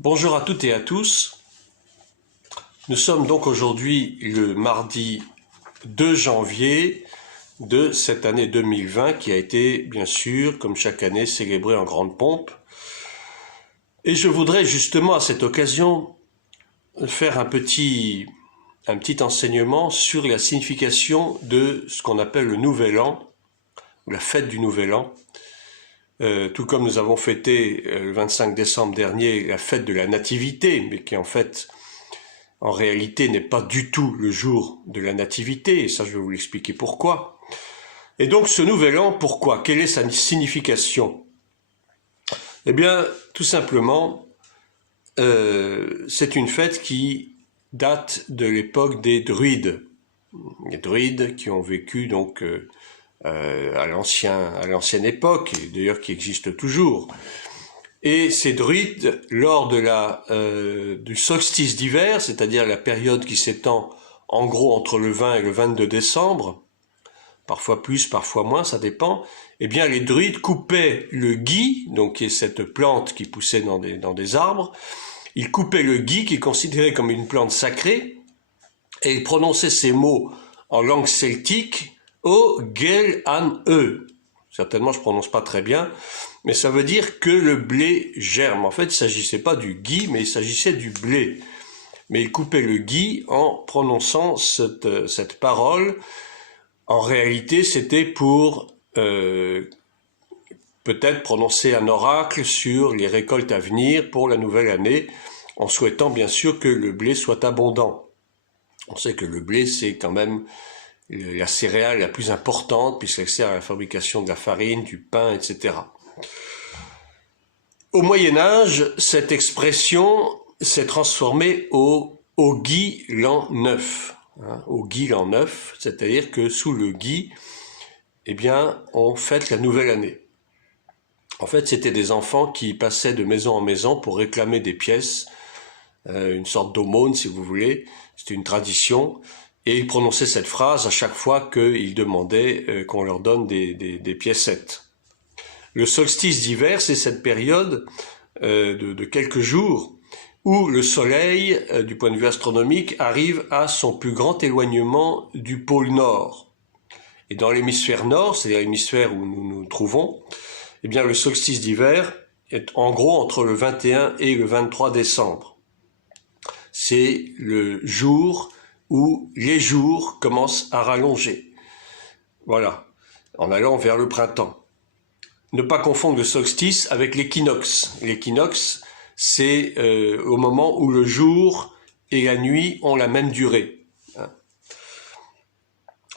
Bonjour à toutes et à tous. Nous sommes donc aujourd'hui le mardi 2 janvier de cette année 2020 qui a été, bien sûr, comme chaque année, célébrée en grande pompe. Et je voudrais justement à cette occasion faire un petit enseignement sur la signification de ce qu'on appelle le Nouvel An, la fête du Nouvel An. Tout comme nous avons fêté le 25 décembre dernier la fête de la Nativité, mais qui en réalité n'est pas du tout le jour de la Nativité, et ça je vais vous l'expliquer pourquoi. Et donc ce Nouvel An, pourquoi? Quelle est sa signification? Eh bien, tout simplement, c'est une fête qui date de l'époque des druides. Les druides qui ont vécu donc à l'ancienne époque, et d'ailleurs qui existe toujours. Et ces druides, lors de du solstice d'hiver, c'est-à-dire la période qui s'étend en gros entre le 20 et le 22 décembre, parfois plus, parfois moins, ça dépend, eh bien les druides coupaient le gui, donc qui est cette plante qui poussait dans des arbres, ils coupaient le gui qui est considéré comme une plante sacrée, et ils prononçaient ces mots en langue celtique, O Gel An E. Certainement, je prononce pas très bien, mais ça veut dire que le blé germe. En fait, il ne s'agissait pas du gui, mais il s'agissait du blé. Mais il coupait le gui en prononçant cette parole. En réalité, c'était pour peut-être prononcer un oracle sur les récoltes à venir pour la nouvelle année, en souhaitant bien sûr que le blé soit abondant. On sait que le blé, c'est quand même la céréale la plus importante puisqu'elle sert à la fabrication de la farine, du pain, etc. Au Moyen-Âge, cette expression s'est transformée au gui l'an 9. Au gui l'an 9, c'est-à-dire que sous le gui, eh bien, on fête la nouvelle année. En fait, c'était des enfants qui passaient de maison en maison pour réclamer des pièces, une sorte d'aumône si vous voulez, c'était une tradition, et ils prononçaient cette phrase à chaque fois qu'ils demandaient qu'on leur donne des piécettes. Le solstice d'hiver, c'est cette période de quelques jours où le soleil, du point de vue astronomique, arrive à son plus grand éloignement du pôle nord. Et dans l'hémisphère nord, c'est-à-dire l'hémisphère où nous nous trouvons, eh bien le solstice d'hiver est en gros entre le 21 et le 23 décembre. C'est le jour où les jours commencent à rallonger. Voilà, en allant vers le printemps. Ne pas confondre le solstice avec l'équinoxe. L'équinoxe, c'est au moment où le jour et la nuit ont la même durée.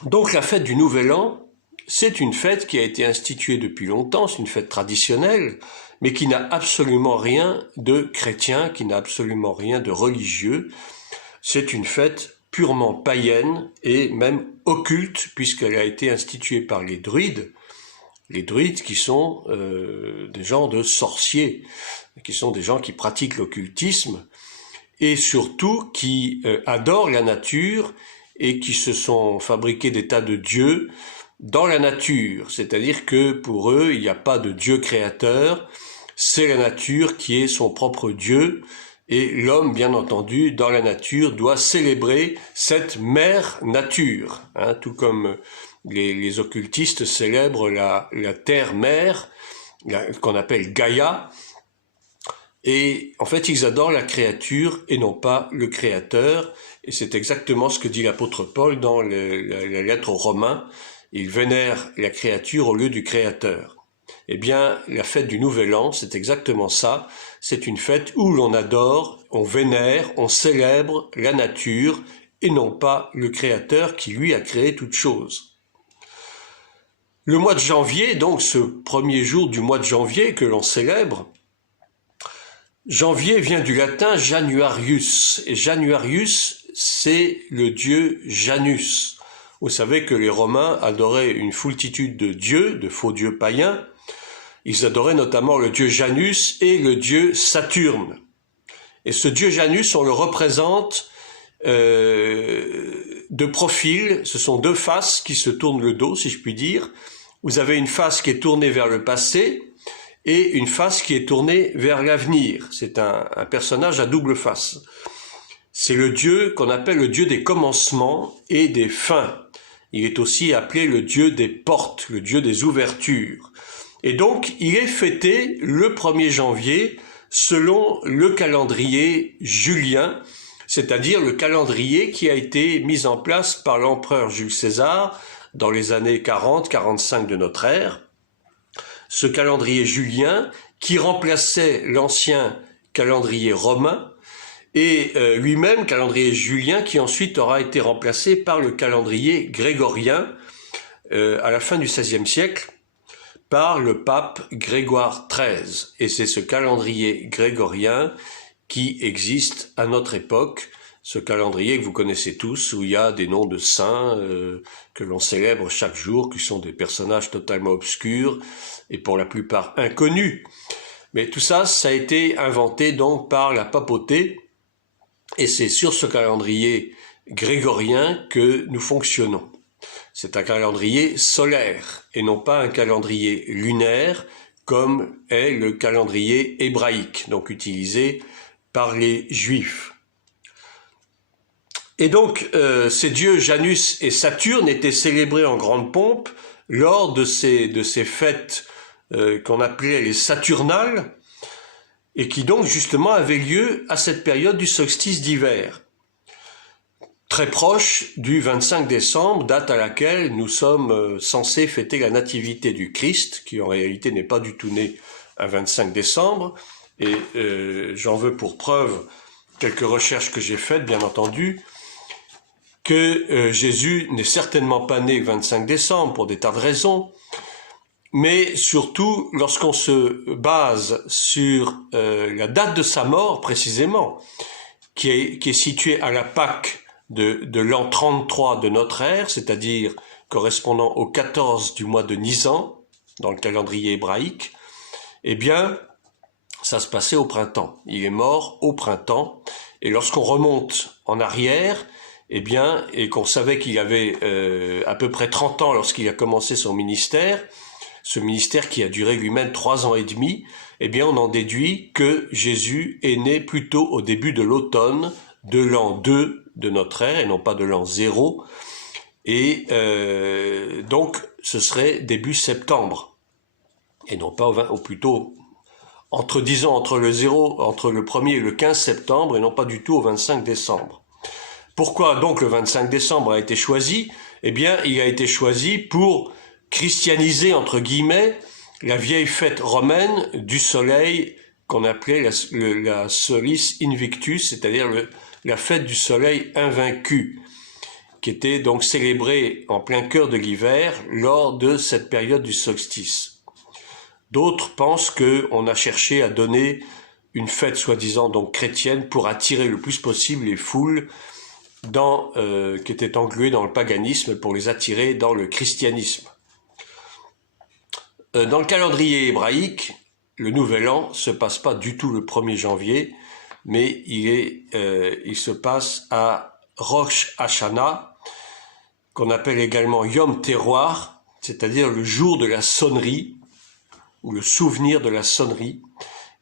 Donc la fête du Nouvel An, c'est une fête qui a été instituée depuis longtemps, c'est une fête traditionnelle, mais qui n'a absolument rien de chrétien, qui n'a absolument rien de religieux. C'est une fête purement païenne et même occulte, puisqu'elle a été instituée par les druides qui sont des gens de sorciers, qui sont des gens qui pratiquent l'occultisme, et surtout qui adorent la nature et qui se sont fabriqués des tas de dieux dans la nature. C'est-à-dire que pour eux, il n'y a pas de Dieu créateur, c'est la nature qui est son propre Dieu, et l'homme, bien entendu, dans la nature, doit célébrer cette mère nature, tout comme les occultistes célèbrent la terre-mère, qu'on appelle Gaïa, et en fait, ils adorent la créature et non pas le créateur, et c'est exactement ce que dit l'apôtre Paul dans la lettre aux Romains. Il vénère la créature au lieu du créateur. Eh bien, la fête du Nouvel An, c'est exactement ça. C'est une fête où l'on adore, on vénère, on célèbre la nature et non pas le créateur qui lui a créé toute chose. Le mois de janvier, donc ce premier jour du mois de janvier que l'on célèbre, janvier vient du latin Januarius, et Januarius, c'est le dieu Janus. Vous savez que les Romains adoraient une foultitude de dieux, de faux dieux païens. Ils adoraient notamment le dieu Janus et le dieu Saturne. Et ce dieu Janus, on le représente de profil. Ce sont deux faces qui se tournent le dos, si je puis dire. Vous avez une face qui est tournée vers le passé et une face qui est tournée vers l'avenir. C'est un personnage à double face. C'est le Dieu qu'on appelle le Dieu des commencements et des fins. Il est aussi appelé le Dieu des portes, le Dieu des ouvertures. Et donc, il est fêté le 1er janvier selon le calendrier julien, c'est-à-dire le calendrier qui a été mis en place par l'empereur Jules César dans les années 40-45 de notre ère. Ce calendrier julien qui remplaçait l'ancien calendrier romain et lui-même calendrier julien qui ensuite aura été remplacé par le calendrier grégorien à la fin du XVIe siècle par le pape Grégoire XIII. Et c'est ce calendrier grégorien qui existe à notre époque, ce calendrier que vous connaissez tous, où il y a des noms de saints que l'on célèbre chaque jour, qui sont des personnages totalement obscurs et pour la plupart inconnus. Mais tout ça, ça a été inventé donc par la papauté, et c'est sur ce calendrier grégorien que nous fonctionnons. C'est un calendrier solaire et non pas un calendrier lunaire comme est le calendrier hébraïque, donc utilisé par les Juifs. Et donc, ces dieux Janus et Saturne étaient célébrés en grande pompe lors de ces fêtes qu'on appelait les Saturnales, et qui donc justement avaient lieu à cette période du solstice d'hiver, très proche du 25 décembre, date à laquelle nous sommes censés fêter la nativité du Christ, qui en réalité n'est pas du tout né un 25 décembre, et j'en veux pour preuve quelques recherches que j'ai faites, bien entendu, que Jésus n'est certainement pas né le 25 décembre pour des tas de raisons, mais surtout lorsqu'on se base sur la date de sa mort précisément, qui est située à la Pâque de l'an 33 de notre ère, c'est-à-dire correspondant au 14 du mois de Nisan, dans le calendrier hébraïque, eh bien, ça se passait au printemps. Il est mort au printemps, et lorsqu'on remonte en arrière, eh bien, et qu'on savait qu'il avait à peu près 30 ans lorsqu'il a commencé son ministère, ce ministère qui a duré lui-même 3 ans et demi, eh bien, on en déduit que Jésus est né plutôt au début de l'automne de l'an 2 de notre ère, et non pas de l'an 0, et donc ce serait début septembre, et non pas ou plutôt entre le 1er et le 15 septembre, et non pas du tout au 25 décembre. Pourquoi donc le 25 décembre a été choisi? Eh bien, il a été choisi pour christianiser, entre guillemets, la vieille fête romaine du soleil qu'on appelait la Solis Invictus, c'est-à-dire la fête du soleil invaincu, qui était donc célébrée en plein cœur de l'hiver lors de cette période du solstice. D'autres pensent qu'on a cherché à donner une fête soi-disant donc chrétienne pour attirer le plus possible les foules qui étaient engluées dans le paganisme, pour les attirer dans le christianisme. Dans le calendrier hébraïque, le Nouvel An se passe pas du tout le 1er janvier, mais il se passe à Rosh Hashanah, qu'on appelle également Yom Teruah, c'est-à-dire le jour de la sonnerie, ou le souvenir de la sonnerie,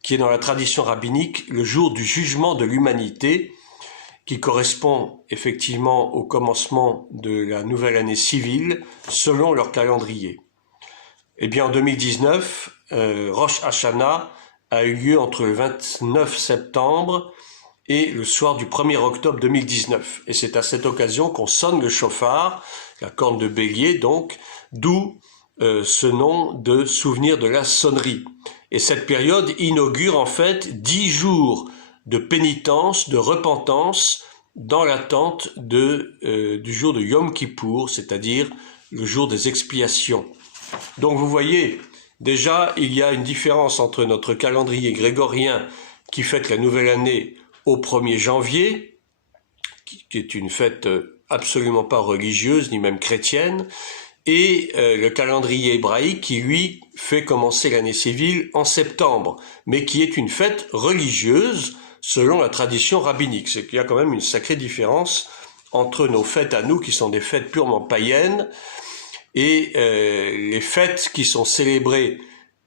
qui est dans la tradition rabbinique le jour du jugement de l'humanité, qui correspond effectivement au commencement de la nouvelle année civile, selon leur calendrier. Eh bien, en 2019, Rosh Hashanah a eu lieu entre le 29 septembre et le soir du 1er octobre 2019. Et c'est à cette occasion qu'on sonne le shofar, la corne de bélier donc, d'où ce nom de souvenir de la sonnerie. Et cette période inaugure en fait 10 jours de pénitence, de repentance, dans l'attente du jour de Yom Kippour, c'est-à-dire le jour des expiations. Donc vous voyez, déjà il y a une différence entre notre calendrier grégorien qui fête la nouvelle année au 1er janvier, qui est une fête absolument pas religieuse ni même chrétienne, et le calendrier hébraïque qui lui fait commencer l'année civile en septembre, mais qui est une fête religieuse selon la tradition rabbinique. C'est qu'il y a quand même une sacrée différence entre nos fêtes à nous qui sont des fêtes purement païennes et les fêtes qui sont célébrées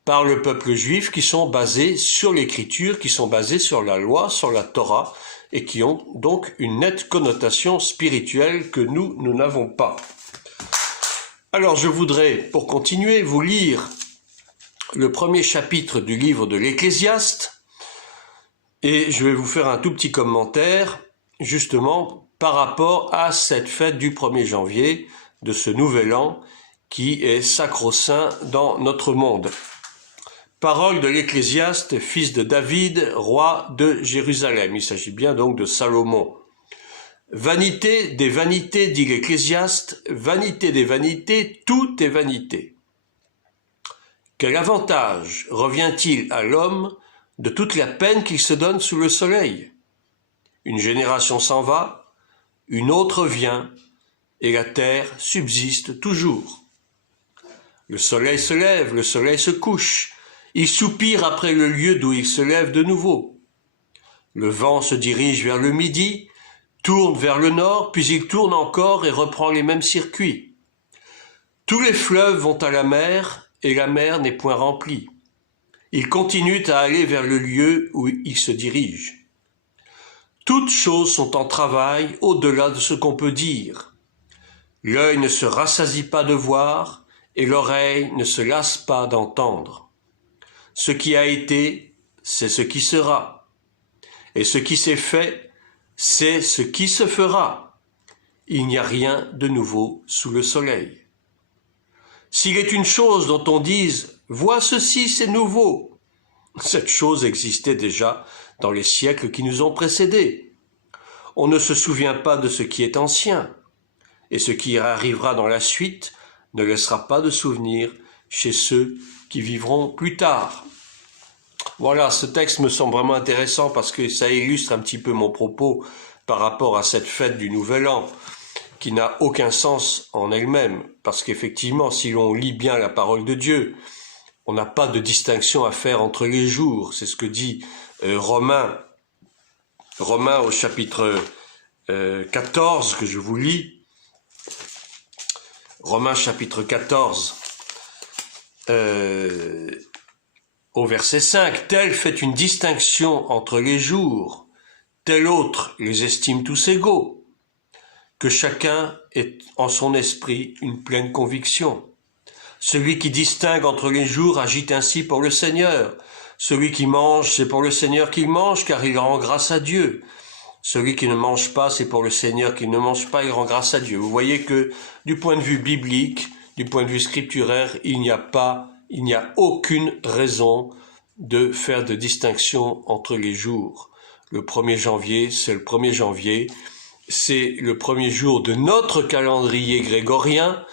par le peuple juif qui sont basés sur l'écriture, qui sont basés sur la loi, sur la Torah, et qui ont donc une nette connotation spirituelle que nous n'avons pas. Alors je voudrais, pour continuer, vous lire le premier chapitre du livre de l'Ecclésiaste, et je vais vous faire un tout petit commentaire, justement, par rapport à cette fête du 1er janvier, de ce nouvel an, qui est sacro-saint dans notre monde. Parole de l'Ecclésiaste, fils de David, roi de Jérusalem. Il s'agit bien donc de Salomon. Vanité des vanités, dit l'Ecclésiaste, vanité des vanités, tout est vanité. Quel avantage revient-il à l'homme de toute la peine qu'il se donne sous le soleil? Une génération s'en va, une autre vient, et la terre subsiste toujours. Le soleil se lève, le soleil se couche, il soupire après le lieu d'où il se lève de nouveau. Le vent se dirige vers le midi, tourne vers le nord, puis il tourne encore et reprend les mêmes circuits. Tous les fleuves vont à la mer, et la mer n'est point remplie. Ils continuent à aller vers le lieu où ils se dirigent. Toutes choses sont en travail au-delà de ce qu'on peut dire. L'œil ne se rassasie pas de voir, et l'oreille ne se lasse pas d'entendre. Ce qui a été, c'est ce qui sera. Et ce qui s'est fait, c'est ce qui se fera. Il n'y a rien de nouveau sous le soleil. S'il est une chose dont on dise « vois ceci, c'est nouveau », cette chose existait déjà dans les siècles qui nous ont précédés. On ne se souvient pas de ce qui est ancien, et ce qui arrivera dans la suite ne laissera pas de souvenir chez ceux qui vivront plus tard. Voilà, ce texte me semble vraiment intéressant parce que ça illustre un petit peu mon propos par rapport à cette fête du Nouvel An, qui n'a aucun sens en elle-même, parce qu'effectivement, si l'on lit bien la parole de Dieu, on n'a pas de distinction à faire entre les jours. C'est ce que dit Romains au chapitre 14, que je vous lis. Romains chapitre 14, au verset 5, « Tel fait une distinction entre les jours, tel autre les estime tous égaux, que chacun ait en son esprit une pleine conviction. Celui qui distingue entre les jours agit ainsi pour le Seigneur. Celui qui mange, c'est pour le Seigneur qu'il mange, car il rend grâce à Dieu. Celui qui ne mange pas, c'est pour le Seigneur qu'il ne mange pas, il rend grâce à Dieu. » Vous voyez que, du point de vue biblique, du point de vue scripturaire, il n'y a aucune raison de faire de distinction entre les jours. Le 1er janvier, c'est le 1er janvier, c'est le premier jour de notre calendrier grégorien,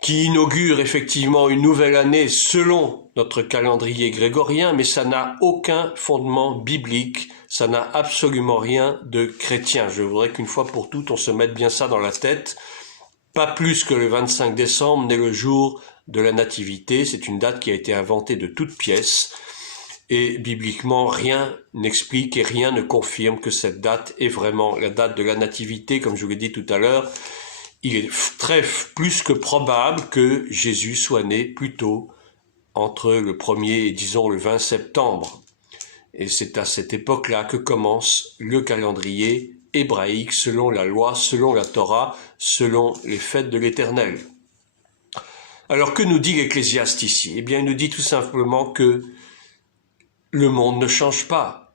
qui inaugure effectivement une nouvelle année selon notre calendrier grégorien, mais ça n'a aucun fondement biblique, ça n'a absolument rien de chrétien. Je voudrais qu'une fois pour toutes, on se mette bien ça dans la tête. Pas plus que le 25 décembre n'est le jour de la nativité, c'est une date qui a été inventée de toutes pièces, et bibliquement rien n'explique et rien ne confirme que cette date est vraiment la date de la nativité. Comme je vous l'ai dit tout à l'heure, il est très plus que probable que Jésus soit né plus tôt, entre le 1er et disons le 20 septembre. Et c'est à cette époque-là que commence le calendrier hébraïque selon la loi, selon la Torah, selon les fêtes de l'Éternel. Alors que nous dit l'Ecclésiaste ici? Eh bien, il nous dit tout simplement que le monde ne change pas.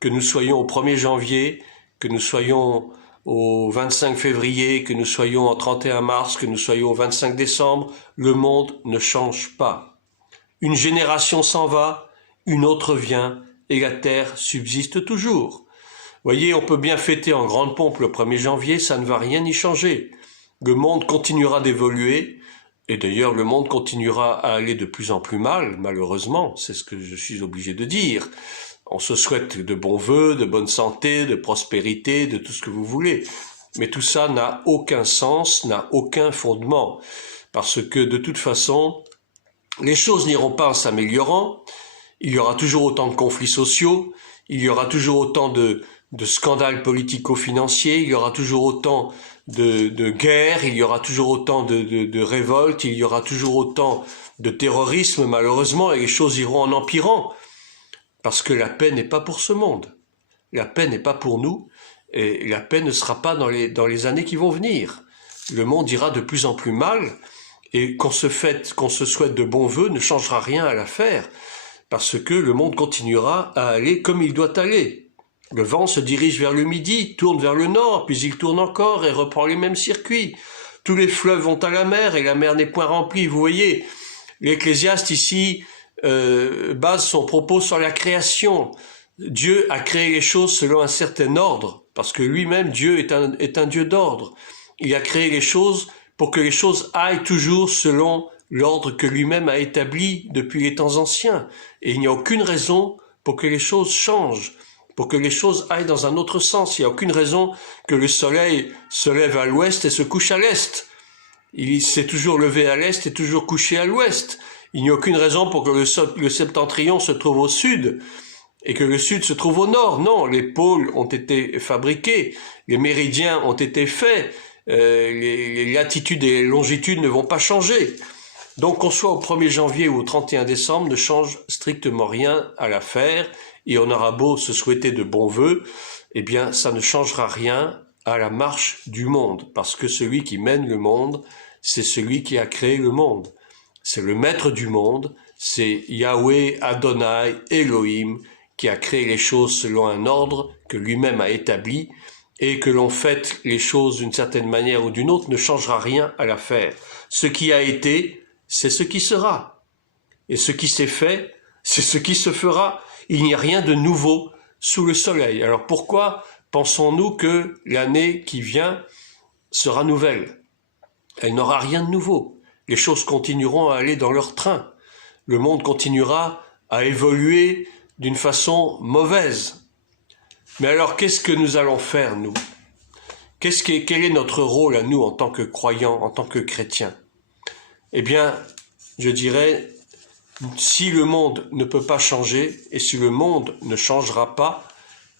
Que nous soyons au 1er janvier, que nous soyons au 25 février, que nous soyons au 31 mars, que nous soyons au 25 décembre, le monde ne change pas. Une génération s'en va, une autre vient, et la terre subsiste toujours. Voyez, on peut bien fêter en grande pompe le 1er janvier, ça ne va rien y changer. Le monde continuera d'évoluer, et d'ailleurs le monde continuera à aller de plus en plus mal, malheureusement, c'est ce que je suis obligé de dire. On se souhaite de bons vœux, de bonne santé, de prospérité, de tout ce que vous voulez. Mais tout ça n'a aucun sens, n'a aucun fondement. Parce que de toute façon, les choses n'iront pas en s'améliorant. Il y aura toujours autant de conflits sociaux, il y aura toujours autant de scandales politico-financiers, il y aura toujours autant de guerres, il y aura toujours autant de révoltes, il y aura toujours autant de terrorisme malheureusement, et les choses iront en empirant, parce que la paix n'est pas pour ce monde. La paix n'est pas pour nous, et la paix ne sera pas dans les années qui vont venir. Le monde ira de plus en plus mal, et qu'on se souhaite de bons vœux ne changera rien à l'affaire, parce que le monde continuera à aller comme il doit aller. Le vent se dirige vers le midi, tourne vers le nord, puis il tourne encore et reprend les mêmes circuits. Tous les fleuves vont à la mer, et la mer n'est point remplie. Vous voyez, l'Ecclésiaste ici base son propos sur la création. Dieu a créé les choses selon un certain ordre, parce que lui-même, Dieu est un Dieu d'ordre. Il a créé les choses pour que les choses aillent toujours selon l'ordre que lui-même a établi depuis les temps anciens. Et il n'y a aucune raison pour que les choses changent, pour que les choses aillent dans un autre sens. Il n'y a aucune raison que le soleil se lève à l'ouest et se couche à l'est. Il s'est toujours levé à l'est et toujours couché à l'ouest. Il n'y a aucune raison pour que le septentrion se trouve au sud et que le sud se trouve au nord. Non, les pôles ont été fabriqués, les méridiens ont été faits, les latitudes et les longitudes ne vont pas changer. Donc qu'on soit au 1er janvier ou au 31 décembre ne change strictement rien à l'affaire, et on aura beau se souhaiter de bons vœux, eh bien ça ne changera rien à la marche du monde, parce que celui qui mène le monde, c'est celui qui a créé le monde. C'est le maître du monde, c'est Yahweh Adonai Elohim qui a créé les choses selon un ordre que lui-même a établi, et que l'on fasse les choses d'une certaine manière ou d'une autre ne changera rien à l'affaire. Ce qui a été, c'est ce qui sera. Et ce qui s'est fait, c'est ce qui se fera. Il n'y a rien de nouveau sous le soleil. Alors pourquoi pensons-nous que l'année qui vient sera nouvelle? Elle n'aura rien de nouveau. Les choses continueront à aller dans leur train. Le monde continuera à évoluer d'une façon mauvaise. Mais alors, qu'est-ce que nous allons faire, nous? Quel est notre rôle à nous en tant que croyants, en tant que chrétiens? Eh bien, je dirais, si le monde ne peut pas changer, et si le monde ne changera pas,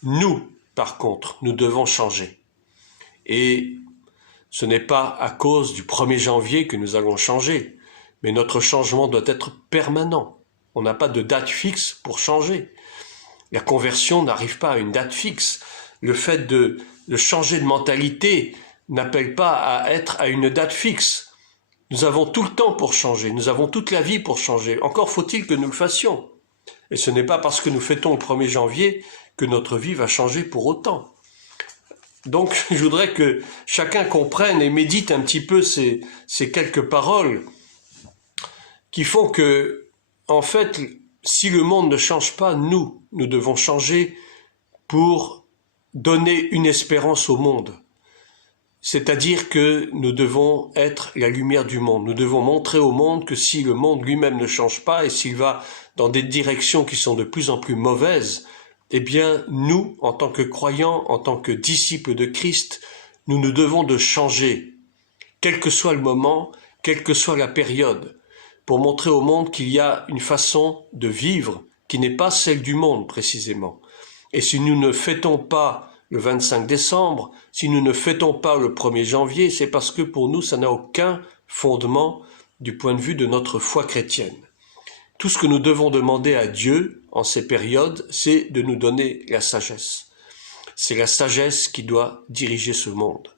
nous, par contre, nous devons changer. Et ce n'est pas à cause du 1er janvier que nous allons changer, mais notre changement doit être permanent. On n'a pas de date fixe pour changer. La conversion n'arrive pas à une date fixe. Le fait de changer de mentalité n'appelle pas à être à une date fixe. Nous avons tout le temps pour changer, nous avons toute la vie pour changer. Encore faut-il que nous le fassions. Et ce n'est pas parce que nous fêtons le 1er janvier que notre vie va changer pour autant. Donc je voudrais que chacun comprenne et médite un petit peu ces quelques paroles qui font que, en fait, si le monde ne change pas, nous devons changer pour donner une espérance au monde. C'est-à-dire que nous devons être la lumière du monde. Nous devons montrer au monde que si le monde lui-même ne change pas et s'il va dans des directions qui sont de plus en plus mauvaises, eh bien, nous, en tant que croyants, en tant que disciples de Christ, nous devons de changer, quel que soit le moment, quelle que soit la période, pour montrer au monde qu'il y a une façon de vivre qui n'est pas celle du monde précisément. Et si nous ne fêtons pas le 25 décembre, si nous ne fêtons pas le 1er janvier, c'est parce que pour nous, ça n'a aucun fondement du point de vue de notre foi chrétienne. Tout ce que nous devons demander à Dieu en ces périodes, c'est de nous donner la sagesse. C'est la sagesse qui doit diriger ce monde.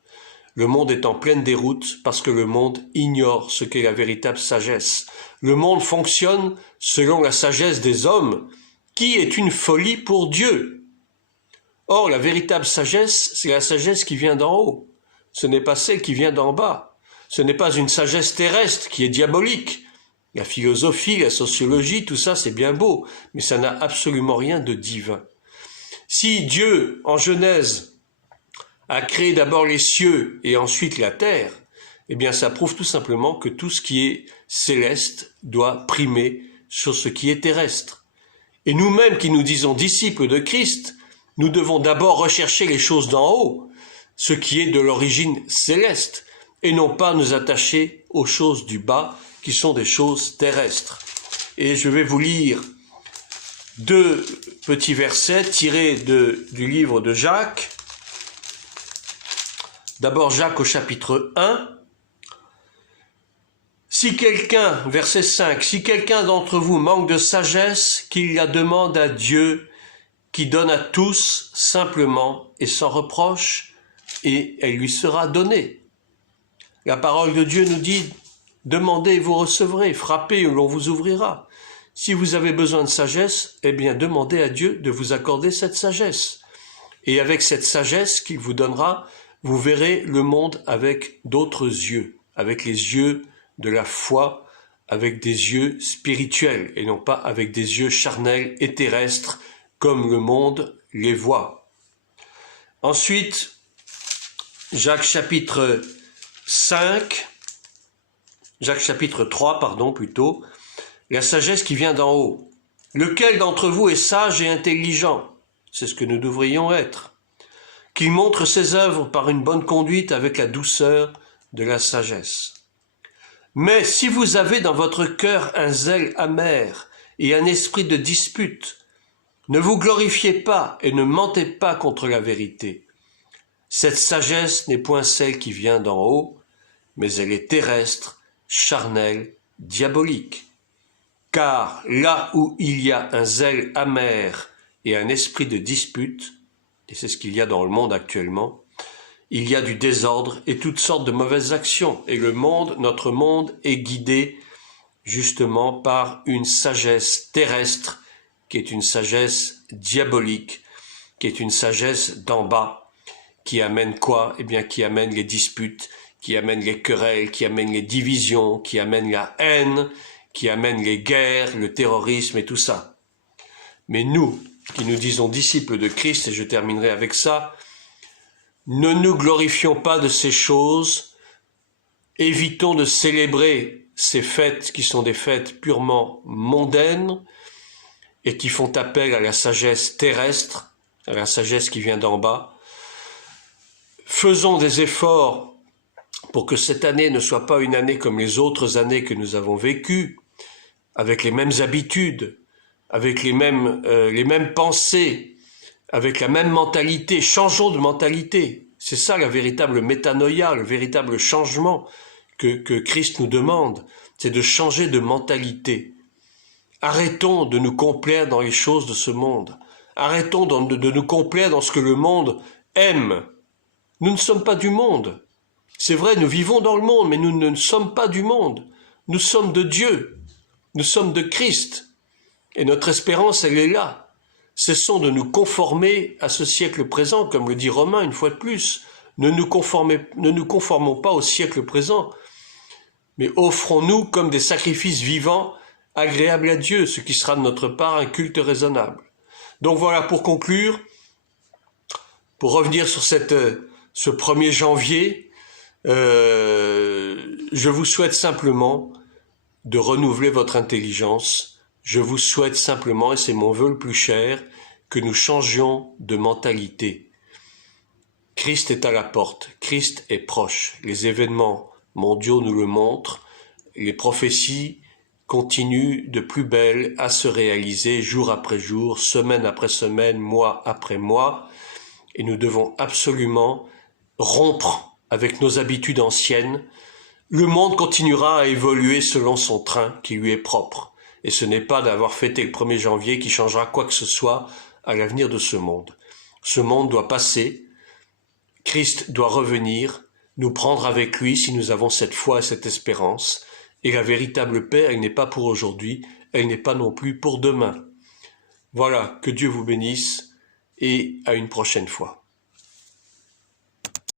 Le monde est en pleine déroute parce que le monde ignore ce qu'est la véritable sagesse. Le monde fonctionne selon la sagesse des hommes, qui est une folie pour Dieu. Or, la véritable sagesse, c'est la sagesse qui vient d'en haut. Ce n'est pas celle qui vient d'en bas. Ce n'est pas une sagesse terrestre qui est diabolique. La philosophie, la sociologie, tout ça, c'est bien beau, mais ça n'a absolument rien de divin. Si Dieu, en Genèse, a créé d'abord les cieux et ensuite la terre, eh bien ça prouve tout simplement que tout ce qui est céleste doit primer sur ce qui est terrestre. Et nous-mêmes qui nous disons disciples de Christ, nous devons d'abord rechercher les choses d'en haut, ce qui est de l'origine céleste, et non pas nous attacher aux choses du bas, qui sont des choses terrestres. Et je vais vous lire 2 petits versets tirés du livre de Jacques. D'abord Jacques au chapitre 1. « Si quelqu'un, verset 5, si quelqu'un d'entre vous manque de sagesse, qu'il la demande à Dieu, qui donne à tous simplement et sans reproche, et elle lui sera donnée. La parole de Dieu nous dit, demandez et vous recevrez, frappez et l'on vous ouvrira. Si vous avez besoin de sagesse, eh bien demandez à Dieu de vous accorder cette sagesse. Et avec cette sagesse qu'il vous donnera, vous verrez le monde avec d'autres yeux, avec les yeux de la foi, avec des yeux spirituels et non pas avec des yeux charnels et terrestres comme le monde les voit. Ensuite, Jacques chapitre 3, plutôt, la sagesse qui vient d'en haut. Lequel d'entre vous est sage et intelligent? C'est ce que nous devrions être. Qu'il montre ses œuvres par une bonne conduite avec la douceur de la sagesse. Mais si vous avez dans votre cœur un zèle amer et un esprit de dispute, ne vous glorifiez pas et ne mentez pas contre la vérité. Cette sagesse n'est point celle qui vient d'en haut, mais elle est terrestre, charnelle, diabolique. Car là où il y a un zèle amer et un esprit de dispute, et c'est ce qu'il y a dans le monde actuellement, il y a du désordre et toutes sortes de mauvaises actions. Et notre monde est guidé justement par une sagesse terrestre, qui est une sagesse diabolique, qui est une sagesse d'en bas, qui amène quoi? Eh bien, qui amène les disputes, qui amène les querelles, qui amène les divisions, qui amène la haine, qui amène les guerres, le terrorisme et tout ça. Mais nous, qui nous disons disciples de Christ, et je terminerai avec ça, ne nous glorifions pas de ces choses, évitons de célébrer ces fêtes qui sont des fêtes purement mondaines et qui font appel à la sagesse terrestre, à la sagesse qui vient d'en bas. Faisons des efforts pour que cette année ne soit pas une année comme les autres années que nous avons vécues, avec les mêmes habitudes, avec les mêmes pensées, avec la même mentalité. Changeons de mentalité. C'est ça la véritable métanoïa, le véritable changement que Christ nous demande. C'est de changer de mentalité. Arrêtons de nous complaire dans les choses de ce monde. Arrêtons de nous complaire dans ce que le monde aime. Nous ne sommes pas du monde. C'est vrai, nous vivons dans le monde, mais nous ne sommes pas du monde. Nous sommes de Dieu. Nous sommes de Christ. Et notre espérance, elle est là. Cessons de nous conformer à ce siècle présent, comme le dit Romain une fois de plus. Ne nous conformons pas au siècle présent, mais offrons-nous comme des sacrifices vivants, agréables à Dieu, ce qui sera de notre part un culte raisonnable. Donc voilà, pour conclure, pour revenir sur ce 1er janvier, je vous souhaite simplement de renouveler votre intelligence. Je vous souhaite simplement, et c'est mon vœu le plus cher, que nous changions de mentalité. Christ est à la porte, Christ est proche. Les événements mondiaux nous le montrent, les prophéties continuent de plus belle à se réaliser jour après jour, semaine après semaine, mois après mois, et nous devons absolument rompre avec nos habitudes anciennes. Le monde continuera à évoluer selon son train qui lui est propre. Et ce n'est pas d'avoir fêté le 1er janvier qui changera quoi que ce soit à l'avenir de ce monde. Ce monde doit passer, Christ doit revenir, nous prendre avec lui si nous avons cette foi et cette espérance. Et la véritable paix, elle n'est pas pour aujourd'hui, elle n'est pas non plus pour demain. Voilà, que Dieu vous bénisse et à une prochaine fois.